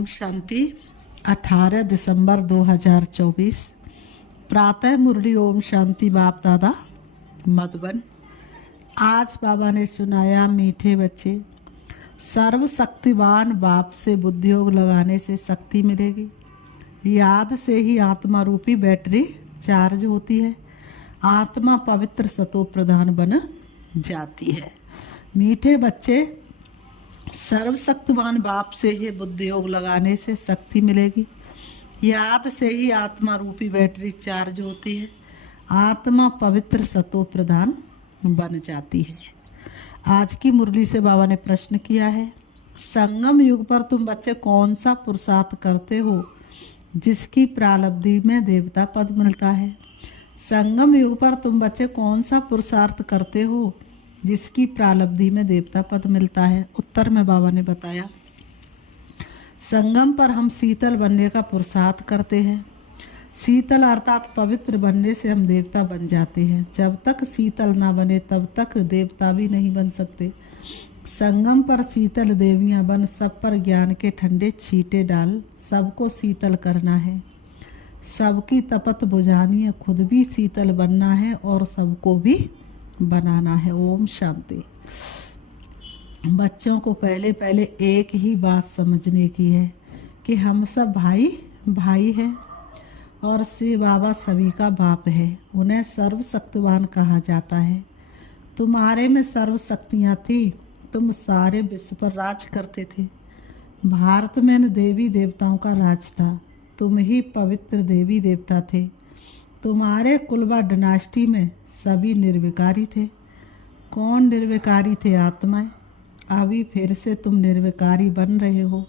ओम शांति। 18 दिसंबर 2024 प्रातः मुरली ओम शांति बाप दादा मधुबन। आज बाबा ने सुनाया, मीठे बच्चे, सर्वशक्तिवान बाप से बुद्धि योग लगाने से शक्ति मिलेगी। याद से ही आत्मा रूपी बैटरी चार्ज होती है, आत्मा पवित्र सतो प्रधान बन जाती है। मीठे बच्चे, सर्वशक्तिवान बाप से ही बुद्धि योग लगाने से शक्ति मिलेगी। याद से ही आत्मा रूपी बैटरी चार्ज होती है, आत्मा पवित्र सतो प्रधान बन जाती है। आज की मुरली से बाबा ने प्रश्न किया है, संगम युग पर तुम बच्चे कौन सा पुरुषार्थ करते हो जिसकी प्रारब्धि में देवता पद मिलता है? संगम युग पर तुम बच्चे कौन सा पुरुषार्थ करते हो जिसकी प्रारब्धि में देवता पद मिलता है? उत्तर में बाबा ने बताया, संगम पर हम शीतल बनने का पुरुषार्थ करते हैं। शीतल अर्थात पवित्र बनने से हम देवता बन जाते हैं। जब तक शीतल ना बने तब तक देवता भी नहीं बन सकते। संगम पर शीतल देवियां बन सब पर ज्ञान के ठंडे छींटे डाल सबको शीतल करना है, सबकी तपत बुझानी है, खुद भी शीतल बनना है और सबको भी बनाना है। ओम शांति। बच्चों को पहले पहले एक ही बात समझने की है कि हम सब भाई भाई हैं और शिव बाबा सभी का बाप है। उन्हें सर्वशक्तिवान कहा जाता है। तुम्हारे में सर्व शक्तियाँ थी, तुम सारे विश्व पर राज करते थे। भारत में न देवी देवताओं का राज था, तुम ही पवित्र देवी देवता थे। तुम्हारे कुलवा डिनास्टी में सभी निर्विकारी थे। कौन निर्विकारी थे? आत्माएं। अभी फिर से तुम निर्विकारी बन रहे हो।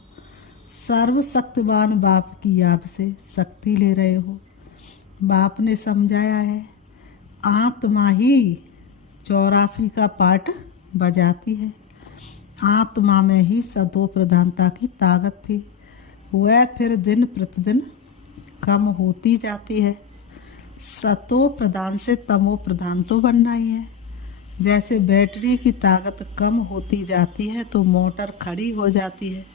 सर्वशक्तिवान बाप की याद से शक्ति ले रहे हो। बाप ने समझाया है, आत्मा ही 84 का पाठ बजाती है। आत्मा में ही सतो प्रधानता की ताकत थी, वह फिर दिन प्रतिदिन कम होती जाती है। सतो प्रधान से तमो प्रधान तो बनना ही है। जैसे बैटरी की ताकत कम होती जाती है तो मोटर खड़ी हो जाती है,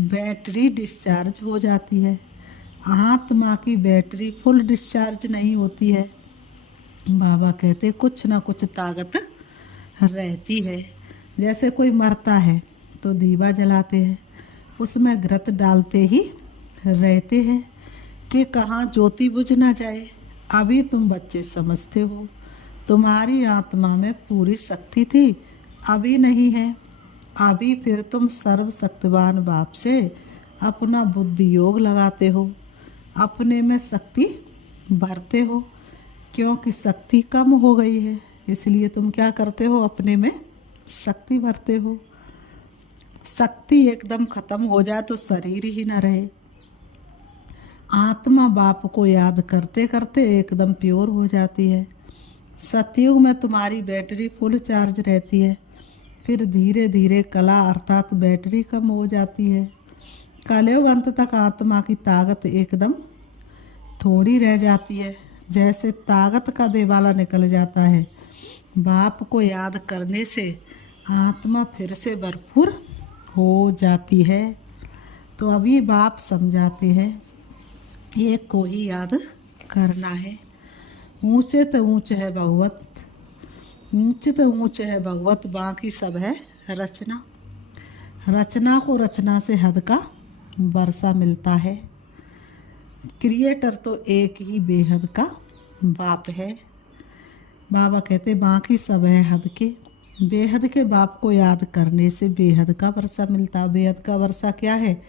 बैटरी डिस्चार्ज हो जाती है। आत्मा की बैटरी फुल डिस्चार्ज नहीं होती है। बाबा कहते कुछ ना कुछ ताकत रहती है। जैसे कोई मरता है तो दीवा जलाते हैं, उसमें घृत डालते ही रहते हैं कि कहाँ ज्योति बुझ ना जाए। अभी तुम बच्चे समझते हो, तुम्हारी आत्मा में पूरी शक्ति थी, अभी नहीं है। अभी फिर तुम सर्वशक्तिवान बाप से अपना बुद्धि योग लगाते हो, अपने में शक्ति भरते हो। क्योंकि शक्ति कम हो गई है, इसलिए तुम क्या करते हो? अपने में शक्ति भरते हो। शक्ति एकदम खत्म हो जाए तो शरीर ही ना रहे। आत्मा बाप को याद करते करते एकदम प्योर हो जाती है। सतयुग में तुम्हारी बैटरी फुल चार्ज रहती है, फिर धीरे धीरे कला अर्थात बैटरी कम हो जाती है। कलयुग अंत तक आत्मा की ताकत एकदम थोड़ी रह जाती है। जैसे ताकत का देवाला निकल जाता है, बाप को याद करने से आत्मा फिर से भरपूर हो जाती है। तो अभी बाप समझाते हैं, एक को ही याद करना है। ऊंचे तो ऊंचे है भगवत, ऊंचे तो ऊंचे है भगवत, बाकी सब है रचना। रचना को रचना से हद का वर्षा मिलता है। क्रिएटर तो एक ही बेहद का बाप है। बाबा कहते बाकी सब है हद के। बेहद के बाप को याद करने से बेहद का वर्षा मिलता। बेहद का वर्षा क्या है?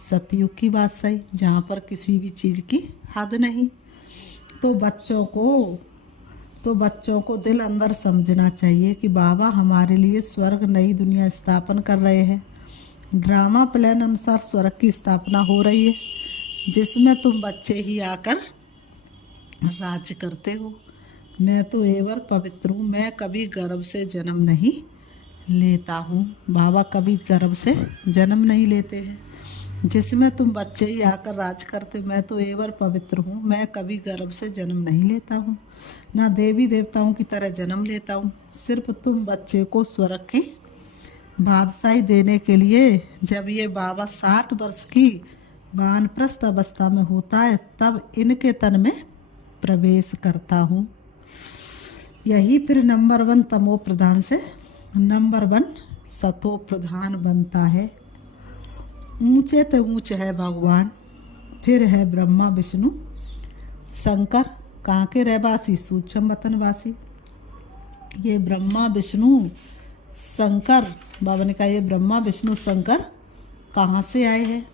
सतयुग की बात सही, जहाँ पर किसी भी चीज़ की हद नहीं। तो बच्चों को दिल अंदर समझना चाहिए कि बाबा हमारे लिए स्वर्ग नई दुनिया स्थापन कर रहे हैं। ड्रामा प्लान अनुसार स्वर्ग की स्थापना हो रही है, जिसमें तुम बच्चे ही आकर राज करते हो। मैं तो एवर पवित्र हूँ, मैं कभी गर्भ से जन्म नहीं लेता हूँ। बाबा कभी गर्भ से जन्म नहीं लेते हैं, जिसमें तुम बच्चे ही आकर राज करते। मैं तो एवर पवित्र हूँ, मैं कभी गर्भ से जन्म नहीं लेता हूँ, ना देवी देवताओं की तरह जन्म लेता हूँ। सिर्फ तुम बच्चे को स्वर्ग की बादशाही देने के लिए जब ये बाबा 60 वर्ष की वानप्रस्थ अवस्था में होता है तब इनके तन में प्रवेश करता हूँ। यही फिर नंबर 1 तमो प्रधान से नंबर 1 सतो प्रधान बनता है। ऊंचे तो ऊंचे है भगवान, फिर है ब्रह्मा विष्णु शंकर, कहाँ के रहवासी, सूक्ष्म वतनवासी। ये ब्रह्मा विष्णु शंकर, बाबा ने कहा ये ब्रह्मा विष्णु शंकर कहाँ से आए हैं?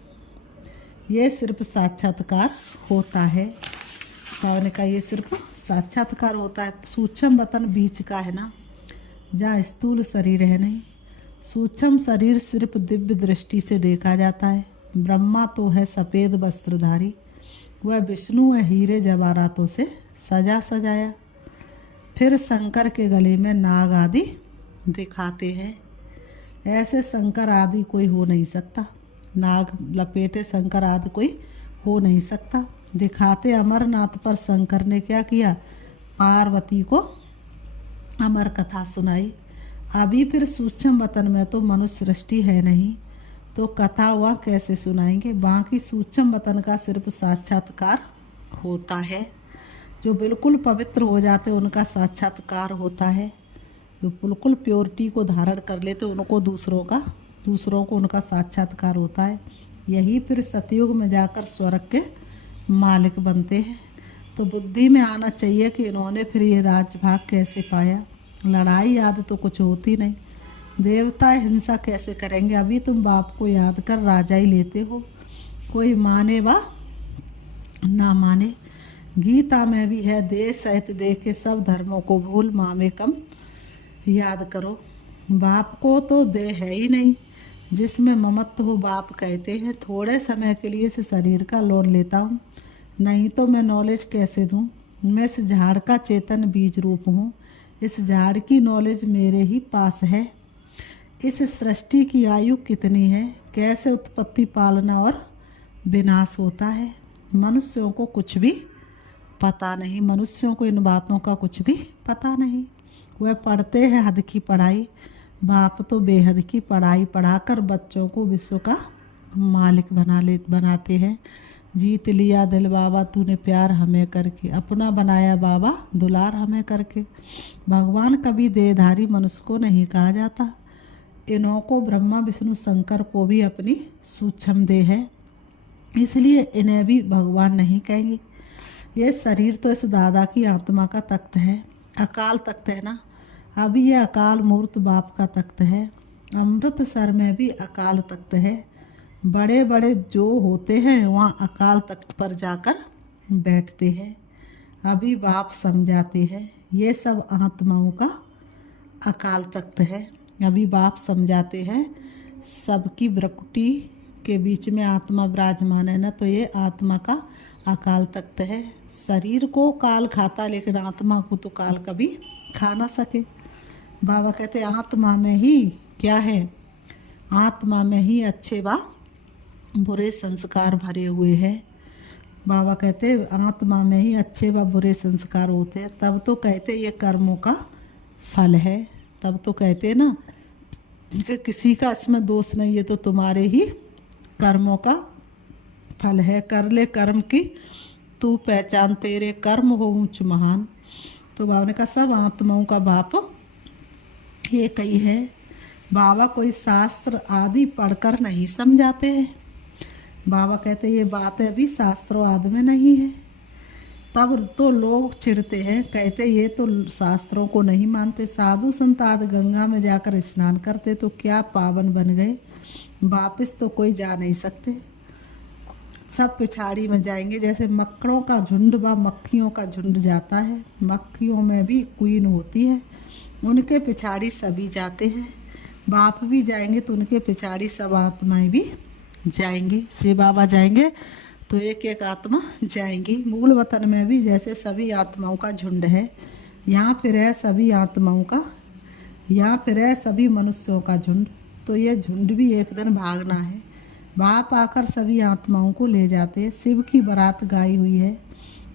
ये सिर्फ साक्षात्कार होता है। बाबा ने कहा ये सिर्फ साक्षात्कार होता है। सूक्ष्म वतन बीच का है ना, जहाँ स्थूल शरीर है नहीं। सूक्ष्म शरीर सिर्फ दिव्य दृष्टि से देखा जाता है। ब्रह्मा तो है सफ़ेद वस्त्रधारी, वह विष्णु है हीरे जवाहरातों से सजा सजाया। फिर शंकर के गले में नाग आदि दिखाते हैं। ऐसे शंकर आदि कोई हो नहीं सकता, नाग लपेटे शंकर आदि कोई हो नहीं सकता। दिखाते अमरनाथ पर शंकर ने क्या किया, पार्वती को अमर कथा सुनाई। अभी फिर सूक्ष्म वतन में तो मनुष्य सृष्टि है नहीं, तो कथा वह कैसे सुनाएंगे। बाकी सूक्ष्म वतन का सिर्फ साक्षात्कार होता है। जो बिल्कुल पवित्र हो जाते उनका साक्षात्कार होता है। जो बिल्कुल प्योरिटी को धारण कर लेते उनको दूसरों को उनका साक्षात्कार होता है। यही फिर सतयुग में जाकर स्वर्ग के मालिक बनते हैं। तो बुद्धि में आना चाहिए कि इन्होंने फिर ये राजभाग कैसे पाया। लड़ाई याद तो कुछ होती नहीं, देवता हिंसा कैसे करेंगे। अभी तुम बाप को याद कर राजा ही लेते हो, कोई माने व ना माने। गीता में भी है, देश सहित दे के सब धर्मों को भूल, मामे कम याद करो। बाप को तो दे है ही नहीं जिसमें ममत्व हो। बाप कहते हैं थोड़े समय के लिए इस शरीर का लोन लेता हूँ, नहीं तो मैं नॉलेज कैसे दूँ। मैं इस झाड़ का चेतन बीज रूप हूँ, इस झाड़ की नॉलेज मेरे ही पास है। इस सृष्टि की आयु कितनी है, कैसे उत्पत्ति पालना और विनाश होता है, मनुष्यों को कुछ भी पता नहीं। मनुष्यों को इन बातों का कुछ भी पता नहीं। वह पढ़ते हैं हद की पढ़ाई, बाप तो बेहद की पढ़ाई पढ़ाकर बच्चों को विश्व का मालिक बनाते हैं। जीत लिया दिल बाबा तूने प्यार हमें करके, अपना बनाया बाबा दुलार हमें करके। भगवान कभी देहधारी मनुष्य को नहीं कहा जाता। इन्हों को ब्रह्मा विष्णु शंकर को भी अपनी सूक्ष्म देह है, इसलिए इन्हें भी भगवान नहीं कहेंगे। ये शरीर तो इस दादा की आत्मा का तख्त है, अकाल तख्त है ना। अभी ये अकाल मूर्त बाप का तख्त है। अमृतसर में भी अकाल तख्त है। बड़े बड़े जो होते हैं वहाँ अकाल तख्त पर जाकर बैठते हैं। अभी बाप समझाते हैं ये सब आत्माओं का अकाल तख्त है। अभी बाप समझाते हैं सबकी ब्रकुटी के बीच में आत्मा विराजमान है ना, तो ये आत्मा का अकाल तख्त है। शरीर को काल खाता लेकिन आत्मा को तो काल कभी खा ना सके। बाबा कहते आत्मा में ही क्या है, आत्मा में ही अच्छे व बुरे संस्कार भरे हुए हैं। बाबा कहते आत्मा में ही अच्छे व बुरे संस्कार होते हैं। तब तो कहते ये कर्मों का फल है। तब तो कहते ना कि किसी का इसमें दोष नहीं है, तो तुम्हारे ही कर्मों का फल है। कर ले कर्म की तू पहचान, तेरे कर्म हो ऊंच महान। तो बाबा ने कहा सब आत्माओं का बाप ये कही है। बाबा कोई शास्त्र आदि पढ़कर नहीं समझाते हैं। बाबा कहते ये बात अभी शास्त्रों आदि में नहीं है। तब तो लोग चिढ़ते हैं, कहते ये तो शास्त्रों को नहीं मानते। साधु संत आदि गंगा में जाकर स्नान करते तो क्या पावन बन गए, वापस तो कोई जा नहीं सकते। सब पिछाड़ी में जाएंगे। जैसे मकड़ों का झुंड व मक्खियों का झुंड जाता है, मक्खियों में भी क्वीन होती है, उनके पिछाड़ी सभी जाते हैं। बाप भी जाएंगे तो उनके पिछाड़ी सब आत्माएं भी जाएंगी। शिव बाबा जाएंगे तो एक एक आत्मा जाएंगी। मूल वतन में भी जैसे सभी आत्माओं का झुंड है, यहाँ फिर है सभी आत्माओं का, यहाँ फिर है सभी मनुष्यों का झुंड। तो ये झुंड भी एक दिन भागना है। बाप आकर सभी आत्माओं को ले जाते हैं। शिव की बारात गाई हुई है।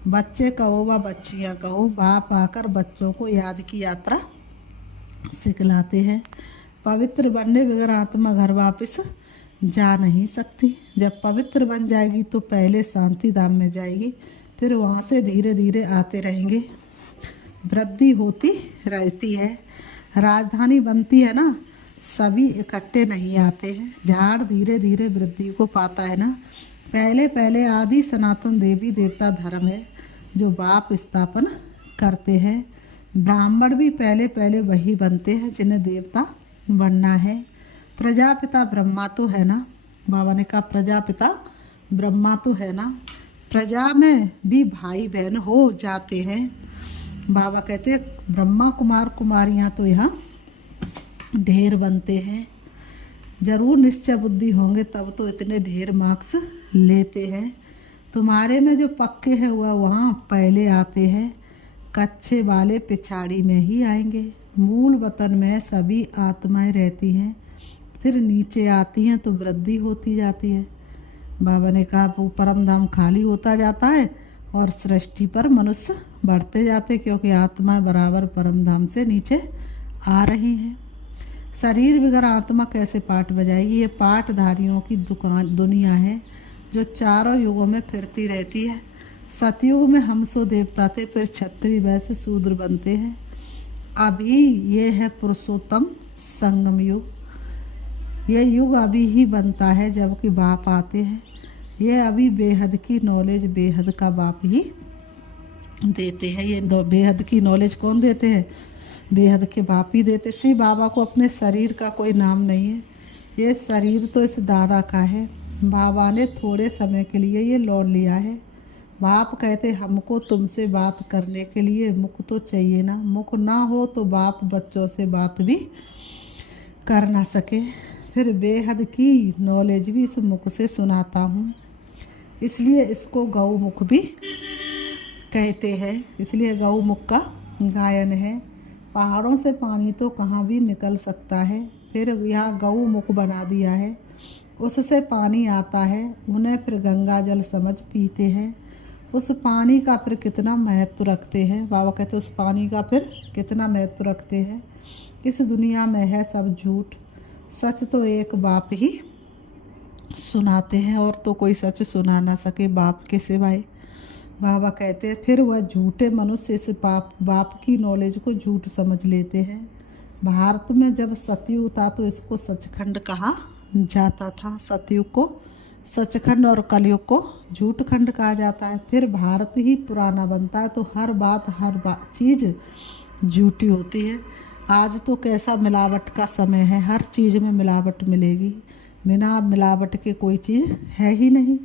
बच्चे कहो व बच्चियाँ कहो, बाप आकर बच्चों को याद की यात्रा सिखलाते हैं। पवित्र बनने बगैर आत्मा घर वापस जा नहीं सकती। जब पवित्र बन जाएगी तो पहले शांति धाम में जाएगी, फिर वहाँ से धीरे धीरे आते रहेंगे, वृद्धि होती रहती है। राजधानी बनती है ना, सभी इकट्ठे नहीं आते हैं। झाड़ धीरे धीरे वृद्धि को पाता है ना। पहले पहले आदि सनातन देवी देवता धर्म है जो बाप स्थापन करते हैं। ब्राह्मण भी पहले पहले वही बनते हैं जिन्हें देवता बनना है। प्रजापिता ब्रह्मा तो है ना, बाबा ने कहा प्रजापिता ब्रह्मा तो है ना। प्रजा में भी भाई बहन हो जाते हैं। बाबा कहते हैं ब्रह्मा कुमार कुमारियाँ तो यहाँ ढेर बनते हैं। जरूर निश्चय बुद्धि होंगे तब तो इतने ढेर मार्क्स लेते हैं। तुम्हारे में जो पक्के हैं वह वहाँ पहले आते हैं, कच्चे वाले पिछाड़ी में ही आएंगे। मूल वतन में सभी आत्माएं रहती हैं, फिर नीचे आती हैं तो वृद्धि होती जाती है। बाबा ने कहा वो परम धाम खाली होता जाता है और सृष्टि पर मनुष्य बढ़ते जाते, क्योंकि आत्मा बराबर परम धाम से नीचे आ रही हैं। शरीर बगैर आत्मा कैसे पाठ बजाएगी? ये पाठधारियों की दुनिया है जो चारों युगों में फिरती रहती है। सतयुग में हम सो देवता थे, फिर क्षत्रिय वैसे शूद्र बनते हैं। अभी ये है पुरुषोत्तम संगम युग। ये युग अभी ही बनता है जबकि बाप आते हैं। ये अभी बेहद की नॉलेज बेहद का बाप ही देते हैं। ये बेहद की नॉलेज कौन देते हैं? बेहद के बाप ही देते। श्री बाबा को अपने शरीर का कोई नाम नहीं है। ये शरीर तो इस दादा का है। बाबा ने थोड़े समय के लिए ये लौट लिया है। बाप कहते हमको तुमसे बात करने के लिए मुख तो चाहिए ना। मुख ना हो तो बाप बच्चों से बात भी कर ना सके। फिर बेहद की नॉलेज भी इस मुख से सुनाता हूँ, इसलिए इसको गौ मुख भी कहते हैं। इसलिए गौ मुख का गायन है। पहाड़ों से पानी तो कहाँ भी निकल सकता है, फिर यहाँ गौ मुख बना दिया है, उससे पानी आता है। उन्हें फिर गंगा जल समझ पीते हैं। उस पानी का फिर कितना महत्व रखते हैं। बाबा कहते उस पानी का फिर कितना महत्व रखते हैं। इस दुनिया में है सब झूठ, सच तो एक बाप ही सुनाते हैं, और तो कोई सच सुना ना सके बाप के सिवाय। बाबा कहते हैं फिर वह झूठे मनुष्य इस बाप की नॉलेज को झूठ समझ लेते हैं। भारत में जब सतयुग था तो इसको सचखंड कहा जाता था। सतयुग को सचखंड और कलयुग को झूठखंड कहा जाता है। फिर भारत ही पुराना बनता है तो हर चीज़ झूठी होती है। आज तो कैसा मिलावट का समय है, हर चीज़ में मिलावट मिलेगी। बिना मिलावट के कोई चीज़ है ही नहीं।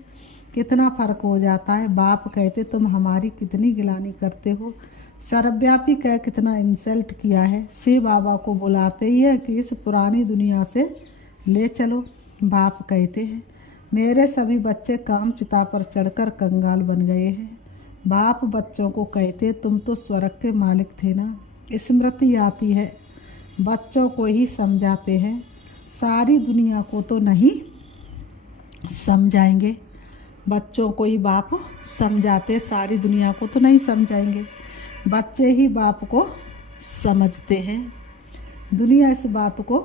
कितना फ़र्क हो जाता है। बाप कहते तुम हमारी कितनी गिलानी करते हो। सर्वव्यापी कह कितना इंसल्ट किया है। शिव बाबा को बुलाते ही है कि इस पुरानी दुनिया से ले चलो। बाप कहते हैं मेरे सभी बच्चे काम चिता पर चढ़कर कंगाल बन गए हैं। बाप बच्चों को कहते तुम तो स्वर्ग के मालिक थे ना। स्मृति आती है, बच्चों को ही समझाते हैं, सारी दुनिया को तो नहीं समझाएंगे। बच्चों को ही बाप समझाते, सारी दुनिया को तो नहीं समझाएंगे। बच्चे ही बाप को समझते हैं। दुनिया इस बात को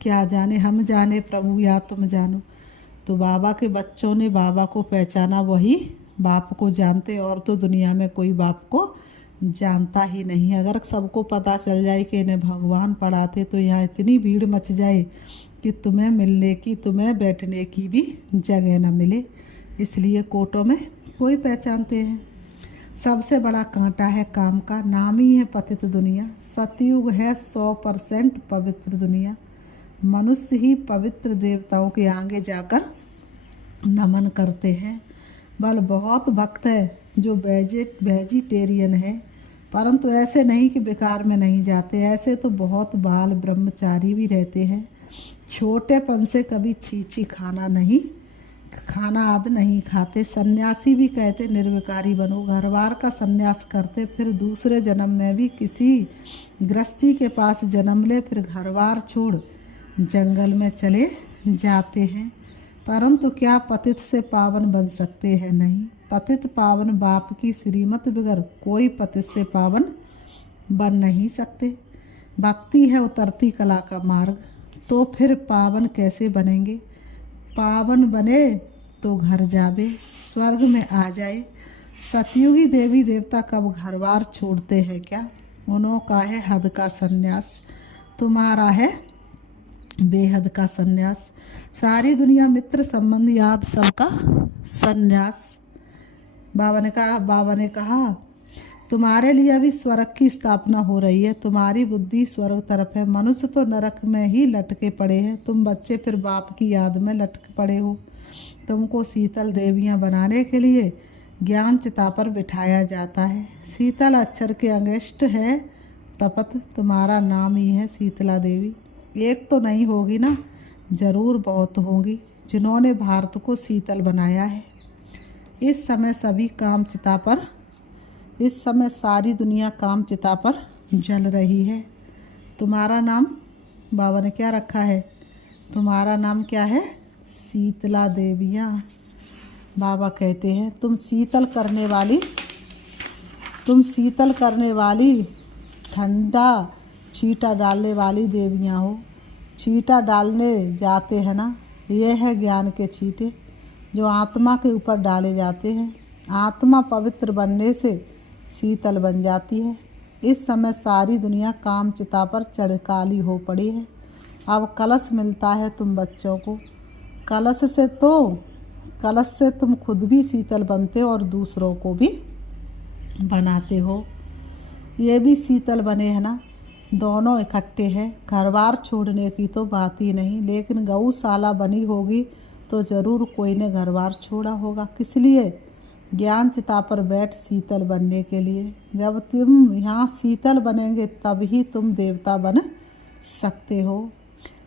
क्या जाने, हम जाने प्रभु या तुम जानो। तो बाबा के बच्चों ने बाबा को पहचाना, वही बाप को जानते। और तो दुनिया में कोई बाप को जानता ही नहीं। अगर सबको पता चल जाए कि इन्हें भगवान पढ़ाते तो यहाँ इतनी भीड़ मच जाए कि तुम्हें मिलने की, तुम्हें बैठने की भी जगह न मिले। इसलिए कोटों में कोई पहचानते हैं। सबसे बड़ा कांटा है काम का, नाम ही है पतित दुनिया। सतयुग है 100% पवित्र दुनिया। मनुष्य ही पवित्र देवताओं के आगे जाकर नमन करते हैं। बल बहुत भक्त है जो वेजिटेरियन है, परंतु ऐसे नहीं कि बेकार में नहीं जाते। ऐसे तो बहुत बाल ब्रह्मचारी भी रहते हैं। छोटेपन से कभी छीछी खाना आदि नहीं खाते। सन्यासी भी कहते निर्विकारी बनो। घरवार का सन्यास करते, फिर दूसरे जन्म में भी किसी गृहस्थी के पास जन्म ले, फिर घरवार छोड़ जंगल में चले जाते हैं। परंतु क्या पतित से पावन बन सकते हैं? नहीं। पतित पावन बाप की श्रीमत बगैर कोई पतित से पावन बन नहीं सकते। भक्ति है उतरती कला का मार्ग। तो फिर पावन कैसे बनेंगे। पावन बने तो घर जावे, स्वर्ग में आ जाए। सतयुगी देवी देवता कब घर बार छोड़ते हैं क्या। उन्हों का है हद का सन्यास, तुम्हारा है बेहद का सन्यास। सारी दुनिया मित्र संबंध याद सबका सन्यास। बाबा ने कहा तुम्हारे लिए अभी स्वर्ग की स्थापना हो रही है, तुम्हारी बुद्धि स्वर्ग तरफ है। मनुष्य तो नरक में ही लटके पड़े हैं, तुम बच्चे फिर बाप की याद में लटके पड़े हो। तुमको शीतल देवियां बनाने के लिए ज्ञान चिता पर बिठाया जाता है। शीतल अक्षर के अंगेष्ट है तपत, तुम्हारा नाम ही है शीतला देवी। एक तो नहीं होगी ना, जरूर बहुत होंगी जिन्होंने भारत को शीतल बनाया है। इस समय सारी दुनिया काम चिता पर जल रही है। तुम्हारा नाम बाबा ने क्या रखा है, तुम्हारा नाम क्या है, शीतला देवियाँ। बाबा कहते हैं तुम शीतल करने वाली ठंडा छींटा डालने वाली देवियाँ हो। छींटा डालने जाते हैं ना, ये है ज्ञान के छींटे जो आत्मा के ऊपर डाले जाते हैं। आत्मा पवित्र बनने से शीतल बन जाती है। इस समय सारी दुनिया काम चिता पर चढ़काली हो पड़ी है। अब कलश मिलता है तुम बच्चों को। कलश से तुम खुद भी शीतल बनते हो और दूसरों को भी बनाते हो। ये भी शीतल बने हैं ना, दोनों इकट्ठे हैं। घर बार छोड़ने की तो बात ही नहीं, लेकिन गौशाला बनी होगी तो ज़रूर कोई ने घर बार छोड़ा होगा। किस लिए, ज्ञान चिता पर बैठ शीतल बनने के लिए। जब तुम यहाँ शीतल बनेंगे तभी तुम देवता बन सकते हो।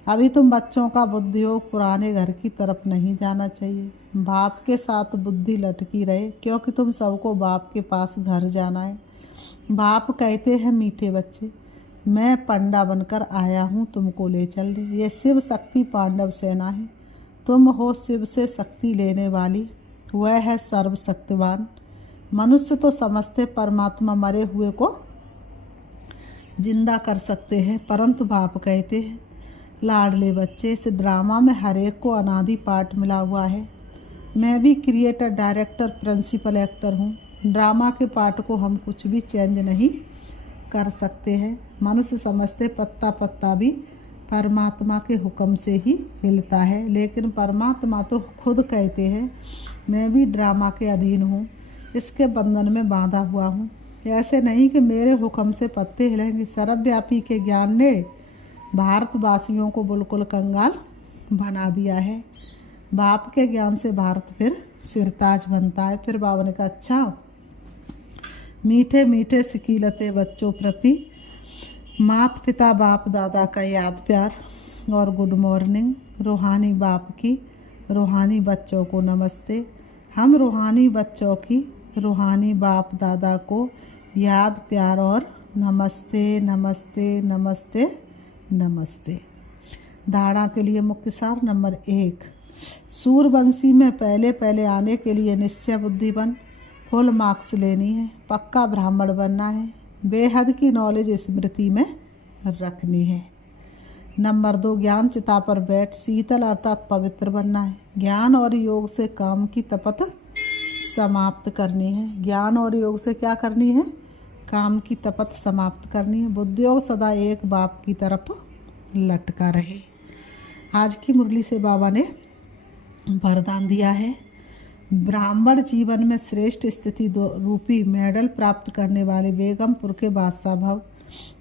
अभी तुम बच्चों का बुद्धियोग पुराने घर की तरफ नहीं जाना चाहिए। बाप के साथ बुद्धि लटकी रहे, क्योंकि तुम सबको बाप के पास घर जाना है। बाप कहते हैं मीठे बच्चे, मैं पंडा बनकर आया हूँ, तुमको ले चल रही। ये शिव शक्ति पांडव सेना है। तुम हो शिव से शक्ति लेने वाली, वह है सर्वशक्तिवान। मनुष्य तो समझते परमात्मा मरे हुए को जिंदा कर सकते हैं, परंतु बाप कहते हैं लाडले बच्चे, इस ड्रामा में हर एक को अनादि पार्ट मिला हुआ है। मैं भी क्रिएटर, डायरेक्टर, प्रिंसिपल एक्टर हूँ। ड्रामा के पार्ट को हम कुछ भी चेंज नहीं कर सकते हैं। मनुष्य समझते पत्ता पत्ता भी परमात्मा के हुक्म से ही हिलता है, लेकिन परमात्मा तो खुद कहते हैं मैं भी ड्रामा के अधीन हूँ, इसके बंधन में बांधा हुआ हूँ। ऐसे नहीं कि मेरे हुक्म से पत्ते हिलेंगे। सर्वव्यापी के ज्ञान ने भारतवासियों को बिल्कुल कंगाल बना दिया है। बाप के ज्ञान से भारत फिर सिरताज बनता है। फिर बाबा ने कहा अच्छा, मीठे मीठे सिकीलते बच्चों प्रति माता पिता बाप दादा का याद प्यार और गुड मॉर्निंग। रूहानी बाप की रूहानी बच्चों को नमस्ते। हम रूहानी बच्चों की रूहानी बाप दादा को याद प्यार और नमस्ते नमस्ते नमस्ते नमस्ते। धारणा के लिए मुख्य सार नंबर 1, सूर्यवंशी में पहले आने के लिए निश्चय बुद्धि बन, फुल मार्क्स लेनी है, पक्का ब्राह्मण बनना है, बेहद की नॉलेज स्मृति में रखनी है। नंबर 2, ज्ञान चिता पर बैठ शीतल अर्थात पवित्र बनना है। ज्ञान और योग से काम की तपत समाप्त करनी है। ज्ञान और योग से क्या करनी है, काम की तपत समाप्त करनी है। बुद्धियोग सदा एक बाप की तरफ लटका रहे। आज की मुरली से बाबा ने वरदान दिया है, ब्राह्मण जीवन में श्रेष्ठ स्थिति रूपी मेडल प्राप्त करने वाले बेगमपुर के बादशाह भव।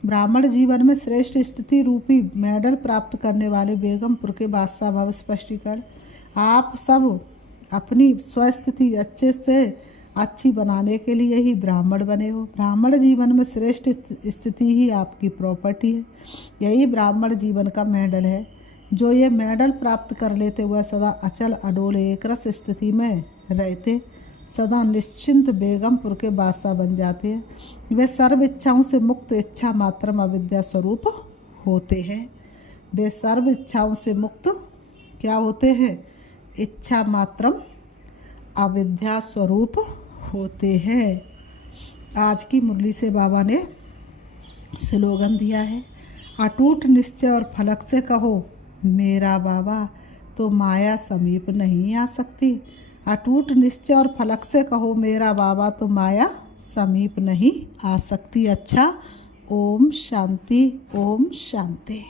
ब्राह्मण जीवन में श्रेष्ठ स्थिति रूपी मेडल प्राप्त करने वाले बेगमपुर के बादशाह भव। स्पष्टीकरण, आप सब अपनी स्वस्थिति अच्छे से अच्छी बनाने के लिए ही ब्राह्मण बने हो। ब्राह्मण जीवन में श्रेष्ठ स्थिति ही आपकी प्रॉपर्टी है। यही ब्राह्मण जीवन का मेडल है। जो ये मेडल प्राप्त कर लेते हुए सदा अचल अडोल एकरस स्थिति में रहते, सदा निश्चिंत बेगमपुर के बादशाह बन जाते हैं। वे सर्व इच्छाओं से मुक्त इच्छा मात्रम अविद्या स्वरूप होते हैं। वे सर्व इच्छाओं से मुक्त क्या होते हैं, इच्छा मात्रम अविद्या स्वरूप होते हैं। आज की मुरली से बाबा ने स्लोगन दिया है, अटूट निश्चय और फलक से कहो मेरा बाबा तो माया समीप नहीं आ सकती। अटूट निश्चय और फलक से कहो मेरा बाबा तो माया समीप नहीं आ सकती। अच्छा, ओम शांति, ओम शांति।